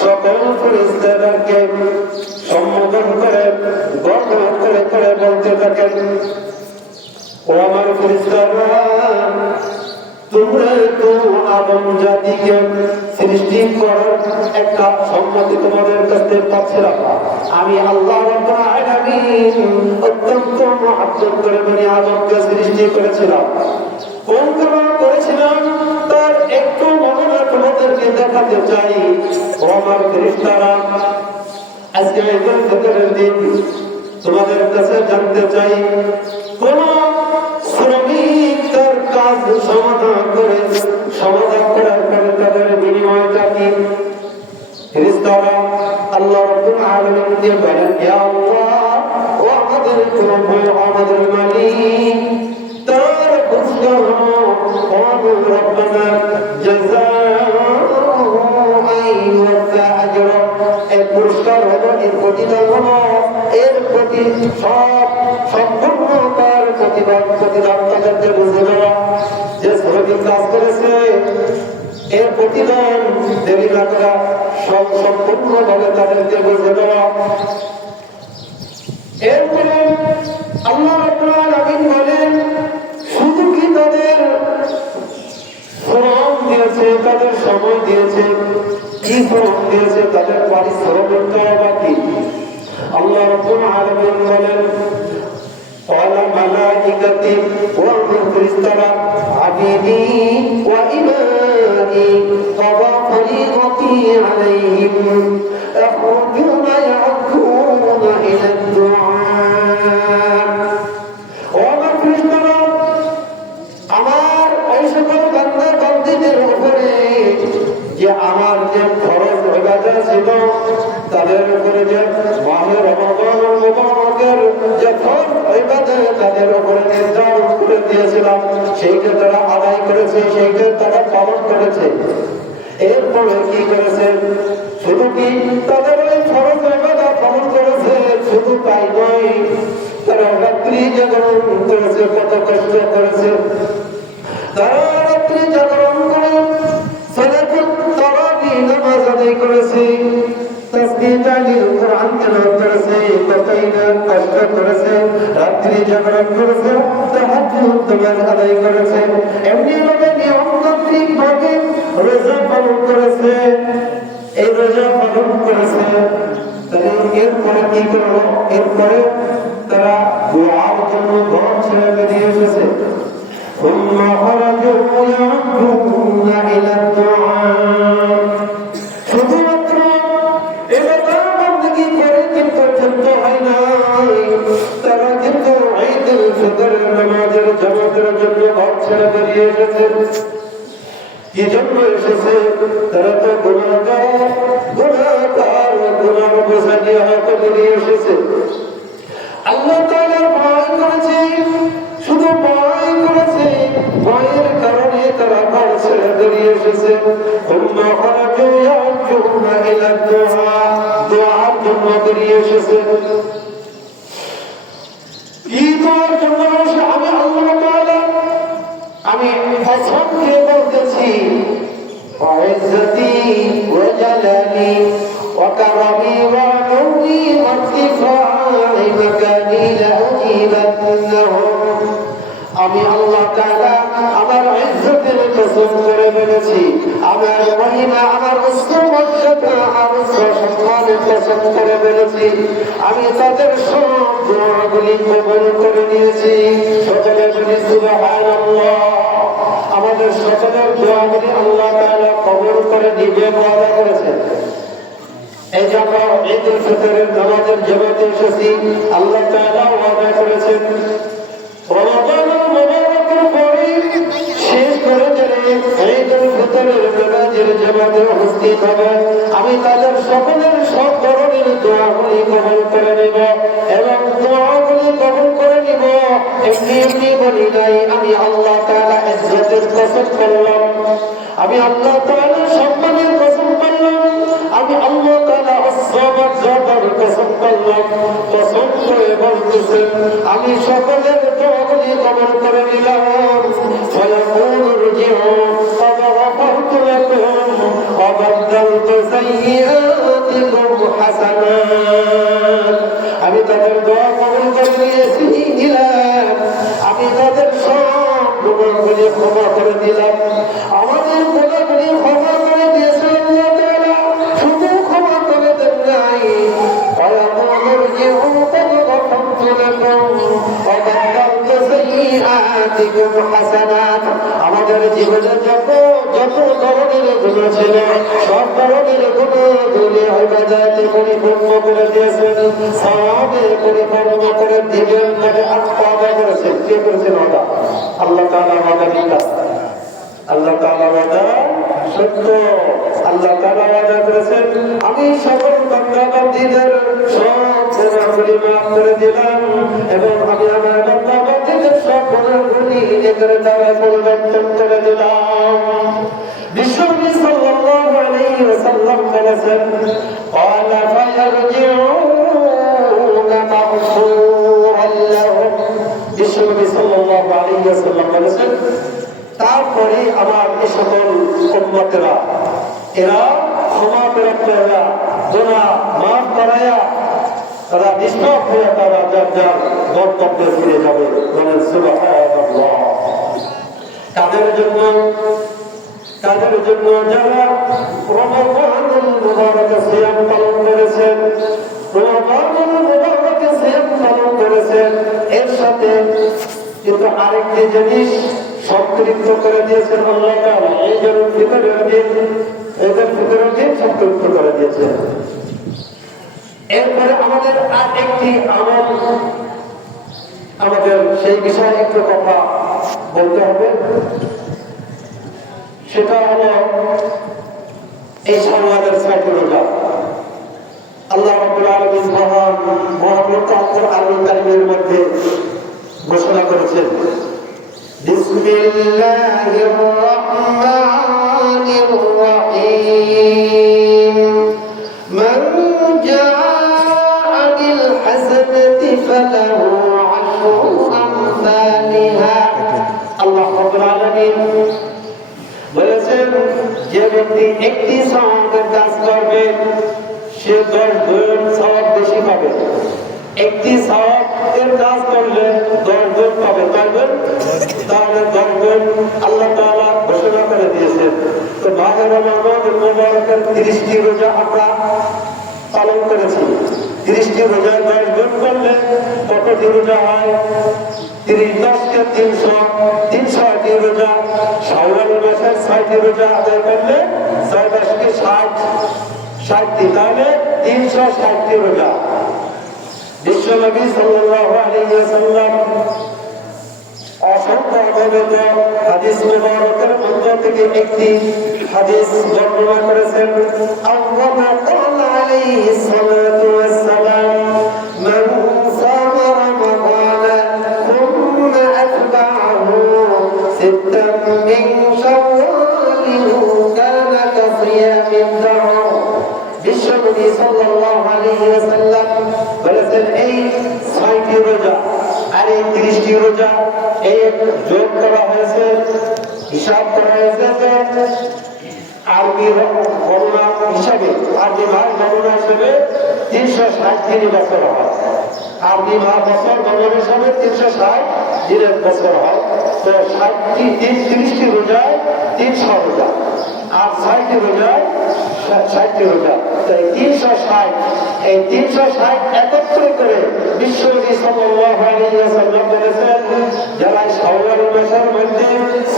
সকল ফেরেশতাদেরকে সম্বোধন করে গর্ব করে করে বলতে থাকেন, ও আমার ফেরেশতারা, তোমরা তো আদম জাতিকে সৃষ্টি করার একটা সম্মতি তোমাদের কাছে পাচ্ছিলাম। আমি আল্লাহ রাব্বুল আলামিন অত্যন্ত মহব্বত করে বনি আদমকে সৃষ্টি করেছিলাম। কোন কারণে করেছিলাম তার একটু মহিমা তোমাদেরকে দেখাতে চাই। ও আমার ফেরেশতারা, আজকে ঈদুল ফিতরের দিন তোমাদের কাছে জানতে চাই, কোন শ্রমিক তার কাজ সমাধান করার পরে তাদের বিনিময়টা কি? ফেরেশতারা আল্লাহ রাব্বুল আলামিনকে বলেন, ইয়া আল্লাহ, ও আমাদের প্রভু, আমাদের মালিক, তার পুরস্কার হলো ওয়াকুল রাব্বানা জাযাআই ওয়া আজরা। এর পুরস্কার হলো, এর প্রতিদান হলো, এর প্রতি সম্পূর্ণ তার প্রতিদান তাদেরকে বুঝে দেওয়া। যে শ্রমিক কাজ করেছে এর প্রতিদান দেরি না করা, সম্পূর্ণভাবে তাদেরকে বুঝে দেওয়া। এরপরে আল্লাহ রাব্বুল আলামিন বলেন, শুধু কি তাদের শ্রম দিয়েছে, তাদের সময় দিয়েছে, কি শ্রম দিয়েছে, তাদের পারিশ্রমিকটা বাকি? আল্লাহ রাব্বুল আলামিন বলেন, ওয়ালা মালাইকাতি ওয়া ফেরেশতারা আবিদি ওয়া ইমাই ওয়া ফরিদাতি আলাইহিম ইয়াখরুজুনা ইয়াকুনা ইলা দুআ। ও আমার ফেরেশতারা, আমার ওই সকল বান্দা বান্দীদের উপরে যে আমার যে ফরজ ইবাদত ছিল, তাদের উপরে যে মাহে রমাদান মুবারকের যে ফরজ ইবাদত তাদের উপরে নির্ধারণ করে দিয়েছিলাম, সেইটা তারা আদায় করেছে, সেইটা তারা পালন করেছে। এরপরে কি করেছে? শুধু কি তাদের ওই ফরজ ইবাদত পালন করেছে, শুধু তাই নয়, তারা রাত্রি জাগরণ করেছে, কত কষ্ট করেছে। তারা রাত্রি জাগরণ করে সালাতুত তারাবি নামাজ আদায় করেছে, তাসবিহ তাহলিল কোরআন তেলাওয়াত করেছে, কতই না কষ্ট করেছে, রাত্রি জাগরণ করেছে, তাহাজ্জুদ নামাজ আদায় করেছে, এমনি ভাবে নিয়মতান্ত্রিক ভাবে রোজা পালন করেছে। এই রোজা পালন করেছে, এরপরে কি করলো? এরপরে তারা দুআর জন্য ঘর ছেড়ে বেরিয়ে এসেছে। ثم خرجوا يعدون إلى الدعاء। শুধুমাত্র ইবাদত বندگی করে কিন্তু ক্ষান্ত হয় না, তারা কিন্তু ঈদুল ফিতরের নামাজের জামাতের জন্য ঘর ছেড়ে বেরিয়ে এসেছে। কি জন্য এসেছে? তারা তো গুনাহগার বোঝা নিয়ে হয়তো বেরিয়ে এসেছে। আল্লাহ তাআলা ভয় করেছে, শুধু ভয় করেছে, ভয়ের কারণে তারা ঘর ছেড়ে বেরিয়ে এসেছে। দোয়ার জন্য বেরিয়ে এসেছে। কি দোয়ার জন্য? আমি আল্লাহ তাআলা, আমি কসম খেয়ে বলতেছি, وعزتي وجلالي وكرمي وعلوي وارتفاع مكاني لأجيبنهم। আমি আল্লাহ তাআলা আমার ইজ্জতের কসম করে বলেছি, আমার মহিমা, আমার উচ্চ মর্যাদা, আমার উচ্চ সম্মানের কসম করে বলেছি, আমি তাদের সব দোয়াগুলি কবুল করে নিয়েছি। সকলে বলি সুবহানাল্লাহ। আমাদের সকলের দোয়াগুলি আল্লাহ তাআলা কবুল করে নিবে ওয়াদা করেছেন। এই যে আমরা ঈদুল ফিতরের নামাজের জামাতে এসেছি, আল্লাহ তাআলা ওয়াদা করেছেন রমাদানুল মুবারকের পরে শেষ করে যারা ঈদুল ফিতরের নামাজের জামাতে উপস্থিত হবে, আমি তাদের সকলের সব ধরনের দোয়াগুলি কবুল করে নেব এবং দোয়াগুলি কবুল করে নিব। এমনি বলি নাই, আমি আল্লাহ তাআলা ইজ্জতের কসম করলাম, আমি আল্লাহ তাআলা সম্মানের কসম করলাম, আমি আল্লাহ তাআলা আসমার কসম করলাম। কসম করে বলতেছেন, আমি সকলের দোয়াগুলি কবুল করে নিলাম। ফায়াকুলু রজিউ ফাগাফারতু লাকুম ওয়া বাদদালতু সাইয়্যাতিকুম হাসানাত, আমি তাদের দোয়া কবুল করে নিয়েছিলাম, আমি তাদের সব গুনাহগুলি ক্ষমা করে দিলাম। আমাদের গুনাহগুলি ক্ষমা করে দিয়েছেন আল্লাহ তাআলা, শুধু ক্ষমা করে দেন নাই, আমাদের জীবনে যত ধরনের গুণ ছিল সব ধরনের গুণগুলি ইবাদতে পরিপূর্ণ করে দিয়েছেন, সওয়াবে পরিপূর্ণ করে দিবেন বলে আত্মা করেছেন। কে করেছেন? আল্লাহ তাআলা ওয়াদা দিলেন, আল্লাহ তাআলা ওয়াদা সত্য। আল্লাহ তাআলা ওয়াদা করেছেন, আমি সকল বান্দাবান্দীদের সব গুনাহগুলি মাফ করে দিলাম এবং আমি আমার বান্দাবান্দীদের সব গুনাহগুলি নেকের দ্বারা পরিবর্তন করে দিলাম। বিশ্বনবী সাল্লাল্লাহু আলাইহি ওয়াসাল্লাম বলেছেন, ক্বালা ফায়ারজিউনা মাগফুরান লাহুম। বিশ্বনবী সাল্লাল্লাহু আলাইহি ওয়াসাল্লাম বলেছেন, তারপরে আমার এই সকল উম্মতেরা এরা ক্ষমা প্রাপ্ত হইয়া গুনাহ মাফ করাইয়া তারা নিষ্পাপ হইয়া তারা যার যার গন্তব্যে ফিরে যাবে। বলেন সুবহানাল্লাহ। তাদের জন্য যারা রমাদানুল মুবারাকে সিয়াম পালন করেছেন, রমাদানুল মুবারাকে সিয়াম পালন করেছেন, এর সাথে কিন্তু আরেকটি জিনিস সম্পৃক্ত করে দিয়েছেন আল্লাহ তাআলা। এই জন্য ফিতরের দিন সম্পৃক্ত করে দিয়েছেন। এরপরে আমাদের আর একটি আমল, আমাদের সেই বিষয়ে একটু কথা বলতে হবে। সেটা হলো এই সমাজের সাইকোলজি। আল্লাহ রাব্বুল আলামিন মহাগ্রন্থ আল কারীমের মধ্যে ঘোষণা করেছেন, বিসমিল্লাহির রহমানির রহিম, মান জাআ বিল হাসানাতি ফালাহু আশরু আমসালিহা। আল্লাহ রাব্বুল আলামিন বলেছেন, যে ব্যক্তি একটি সওয়াবের কাজ করবে সে 10 গুণ সওয়াব বেশি পাবে। একটি সওয়াবের কাজ করলে 10 গুণ পাবে। তাহলে 10 গুণ আল্লাহ তাআলা ঘোষণা করে দিয়েছেন। তো মাহে রমজানুল মুবারকের 30টি রোজা আমরা পালন করেছি। 30টি রোজা 10 গুণ করলে কতটি রোজা হয়? 30 10 কে 300টি রোজা। শাওয়াল মাসের 6টি রোজা আদায় করলে 6 10 কে 60টি, তাহলে 360টি রোজা। বিশ্বনবী সাল্লাল্লাহু আলাইহি ওয়াসাল্লাম অসংখ্য অগণিত হাদিস মুবারকের মধ্য থেকে একটি হাদিস বর্ণনা করেছেন। আল্লাহ তাআলা আলাইহিস সালাতু ওয়াস সালাম, মান সামা রমাদান থুম্মা আতবা'হু সিত্তান মিন শাওয়াল কানা কাসিয়ামিদ দাহর। বিশ্বনবী সাল্লাল্লাহু আলাইহি ওয়াসাল্লাম বলেছেন, এই 6টি রোজা আর এই 30টি রোজা এই যোগ করা হয়েছে, হিসাব করা হয়েছে যে আরবি গণনা হিসাবে, আরবি মাস গণনা হিসাবে 360 দিনের বছর হয়। আরবি মাস বছর গণনা হিসাবে 360 দিনের বছর হয়। তো 30টি রোজায় 300 রোজা আর 6টি রোজায় 60টি রোজা। এই 360, এই 360 একত্রে করে বিশ্বনবী সাল্লাল্লাহু আলাইহি ওয়াসাল্লাম বলেছেন, যারা শাওয়াল মাসের মধ্যে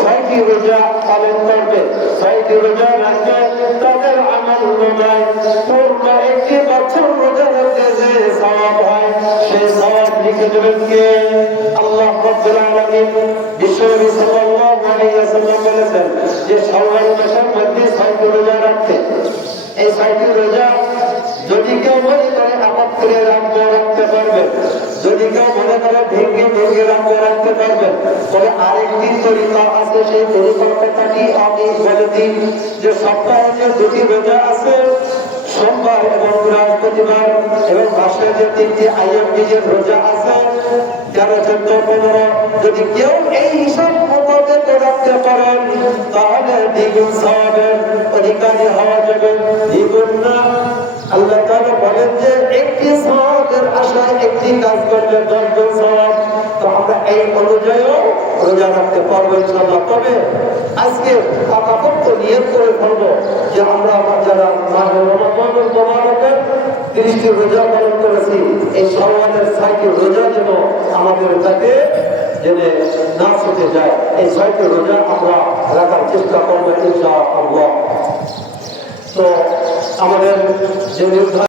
6টি রোজা পালন করবে, 6টি রোজা রাখবে, তাদের আমল নামায় পূর্ণ একটি বছর রোজা রাখতে যে সওয়াব হয় সেই সওয়াব লিখে দেবেন কে? আল্লাহ রাব্বুল আলামিন। বিশ্বনবী সাল্লাল্লাহু আলাইহি ওয়াসাল্লাম বলেছেন যে শাওয়াল মাসের মধ্যে 6টি রোজা রাখতে, এই 6টি রোজা যদি কেউ মনে করে আবাদ করে রাখতে পারবেন, যদি কেউ মনে করে ভেঙে রাখতে পারবেন, তবে আরেকটি তরিকা আছে। সেই পরিকল্পনাটি আমি বলে দিই যে সপ্তাহে যে 2টি রোজা আছে, সোমবার এবং বৃহস্পতিবার, এবং মাসে যে 3টি আইয়াম বীজের রোজা আছে, 13, 14, 15, যদি কেউ এই হিসাব মতো রাখতে পারেন তাহলে দ্বিগুণ সওয়াবের অধিকারী হওয়া যাবে। দ্বিগুণ না, আল্লাহ তাআলা বলেন যে একটি সওয়াবের আশায় একটি কাজ করলে 10 গুণ সওয়াব। তো আমরা এই অনুযায়ীও রোজা রাখতে পারবো ইনশাআল্লাহ। তবে আজকে পাকাপোক্ত নিয়ত করে ফেলবো যে আমরা যারা মাহে রমাদানুল মুবারকের 30টি রোজা পালন করেছি, এই শাওয়ালের 6টি রোজা যেন আমাদের কাছে জেনে না ছুটে যায়। এই 6টি রোজা আমরা রাখার চেষ্টা করবো ইনশাআল্লাহ। তো আমাদের যে নির্ধারণ